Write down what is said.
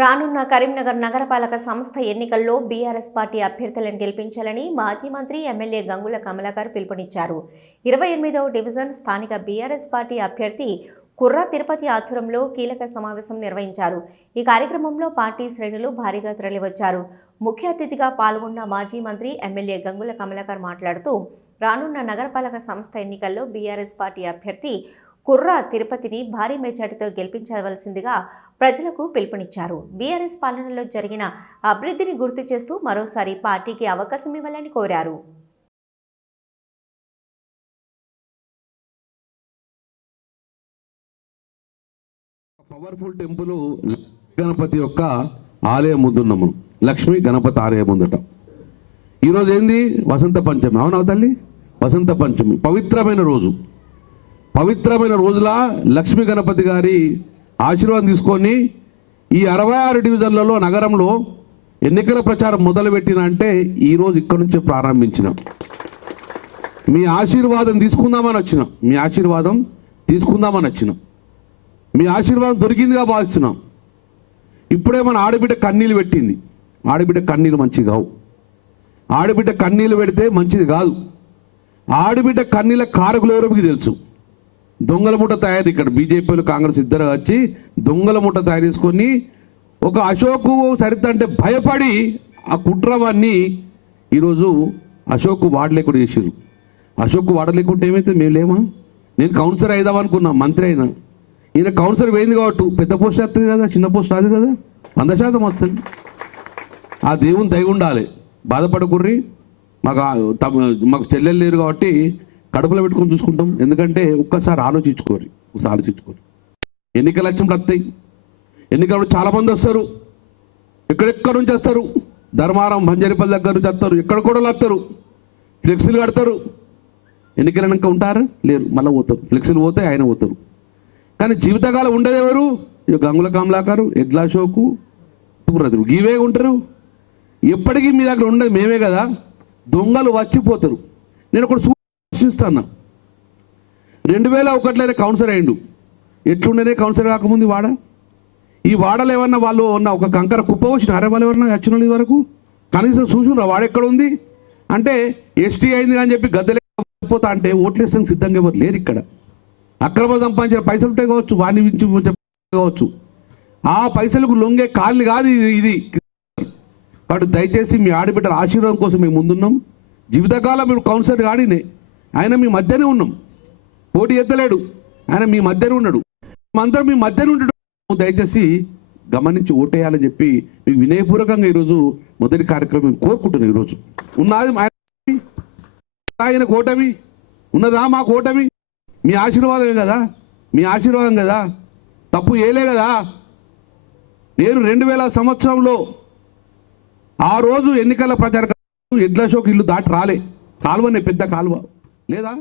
రానున్న కరీంనగర్ నగరపాలక సంస్థ ఎన్నికల్లో బీఆర్ఎస్ పార్టీ అభ్యర్థులను గెలిపించాలని మాజీ మంత్రి ఎమ్మెల్యే గంగుల కమలాకర్ పిలుపునిచ్చారు. ఇరవై ఎనిమిదవ డివిజన్ స్థానిక బీఆర్ఎస్ పార్టీ అభ్యర్థి కుర్రా తిరుపతి ఆధ్వర్యంలో కీలక సమావేశం నిర్వహించారు. ఈ కార్యక్రమంలో పార్టీ శ్రేణులు భారీగా తరలివచ్చారు. ముఖ్య అతిథిగా పాల్గొన్న మాజీ మంత్రి ఎమ్మెల్యే గంగుల కమలాకర్ మాట్లాడుతూ రానున్న నగరపాలక సంస్థ ఎన్నికల్లో బీఆర్ఎస్ పార్టీ అభ్యర్థి కుర్రా తిరుపతిని భారీ మెజార్టీతో గెలిపించవలసిందిగా ప్రజలకు పిలుపునిచ్చారు. బీఆర్ఎస్ పాలనలో జరిగిన అభివృద్ధిని గుర్తు చేస్తూ మరోసారి పార్టీకి అవకాశం ఇవ్వాలని కోరారు. పవర్ఫుల్ టెంపుల్ గణపతి యొక్క ఆలయం ముందున్నాము. లక్ష్మీ గణపతి ఆలయం ముందట. ఈరోజు ఏంది? వసంత పంచమి. అవునా తల్లి? వసంత పంచమి. పవిత్రమైన రోజు. పవిత్రమైన రోజుల లక్ష్మీ గణపతి గారి ఆశీర్వాదం తీసుకొని ఈ అరవై ఆరు డివిజన్లలో నగరంలో ఎన్నికల ప్రచారం మొదలుపెట్టిన అంటే ఈరోజు ఇక్కడి నుంచే ప్రారంభించినాం. మీ ఆశీర్వాదం తీసుకుందామని వచ్చినాం. మీ ఆశీర్వాదం తీసుకుందామని వచ్చినాం. మీ ఆశీర్వాదం దొరికిందిగా భావిస్తున్నాం. ఇప్పుడే మన ఆడబిడ్డ కన్నీళ్ళు పెట్టింది. ఆడబిడ్డ కన్నీళ్ళు మంచిది కావు. ఆడబిడ్డ కన్నీళ్ళు పెడితే మంచిది కాదు. ఆడబిడ్డ కన్నీళ్ళ కారకులు ఎవరో మీకు తెలుసు. దొంగల ముఠ తయారు ఇక్కడ బీజేపీలు కాంగ్రెస్ ఇద్దరు వచ్చి దొంగల ముఠ తయారు చేసుకొని ఒక అశోకు సరిత అంటే భయపడి ఆ కుట్రవాన్ని ఈరోజు అశోక్ వాడలేకుండా చేసారు అశోక్ వాడలేకుంటే ఏమైతే మేము లేమా? నేను కౌన్సిలర్ అయిదాం అనుకున్నా మంత్రి అయినా. ఈయన కౌన్సిలర్ పోయింది కాబట్టి పెద్ద పోస్ట్ వస్తుంది కదా చిన్న పోస్ట్ రాదు కదా? వంద శాతం వస్తుంది. ఆ దేవుని దయ ఉండాలి. బాధపడకుర్రి. మాకు తమ- మాకు చెల్లెలు లేరు కాబట్టి కడుపులో పెట్టుకొని చూసుకుంటాం. ఎందుకంటే ఒక్కసారి ఆలోచించుకోరు. ఒకసారి ఆలోచించుకోరు. ఎన్నికలు వచ్చినప్పుడు వస్తాయి. ఎన్నికలు చాలా మంది వస్తారు. ఎక్కడెక్కడ నుంచి వస్తారు? ధర్మారం బంజరిపల్లి దగ్గర నుంచి వస్తారు. ఎక్కడ కూడా వస్తారు. ఫ్లెక్సీలు కడతారు. ఎన్నికలనక ఉంటారు? లేరు. మళ్ళీ పోతారు. ఫ్లెక్సీలు పోతే ఆయన పోతారు. కానీ జీవితకాలం ఉండేది ఎవరు? ఇక గంగుల కమలాకారు ఎడ్ల అశోకు తుర్రదురు గీవే ఉంటారు. ఎప్పటికీ మీ దగ్గర ఉండేది మేమే కదా. దొంగలు వచ్చిపోతారు. నేను ఒకటి సూచిస్తాను రెండు వేల ఒకటిలోనే కౌన్సిలర్ అయిండు ఎట్లుండేనే కౌన్సిలర్ కాకముందు వాడ? ఈ వాడలు ఏమన్నా వాళ్ళు ఉన్న ఒక కంకర కుప్ప వచ్చిన అరే వాళ్ళు ఎవరన్నా వచ్చిన వరకు? కనీసం చూసుకున్నా వాడెక్కడ ఉంది? అంటే ఎస్టీ అయింది అని చెప్పి గద్దెలేకపోతా అంటే ఓట్లేస్తానికి సిద్ధంగా ఎవరు లేరు ఇక్కడ. అక్రమ సంపాదించిన పైసలు ఉంటే కావచ్చు వాడిని మించి కావచ్చు. ఆ పైసలకు లొంగే కాళ్ళు కాదు ఇది ఇది. కాబట్టి దయచేసి మీ ఆడబిడ్డల ఆశీర్వాదం కోసం మేము ముందున్నాం. జీవితకాలం మీరు కౌన్సిలర్ కాడినే. ఆయన మీ మధ్యనే ఉన్నాం. పోటీ ఎత్తలేడు. ఆయన మీ మధ్యనే ఉన్నాడు. మేమందరం మీ మధ్యనే ఉండడు దయచేసి గమనించి ఓటేయాలని చెప్పి మీకు వినయపూర్వకంగా ఈరోజు మొదటి కార్యక్రమం మేము కోరుకుంటున్నాం ఈరోజు. ఉన్నది ఆయన ఆయన కూటమి ఉన్నదా మా కూటమి మీ ఆశీర్వాదమే కదా? మీ ఆశీర్వాదం కదా? తప్పు ఏలే కదా? నేను రెండు వేల సంవత్సరంలో ఆ రోజు ఎన్నికల ప్రచార ఎడ్ల షోకి ఇల్లు దాటి రాలే. కాలువనే పెద్ద కాలువ. లేదా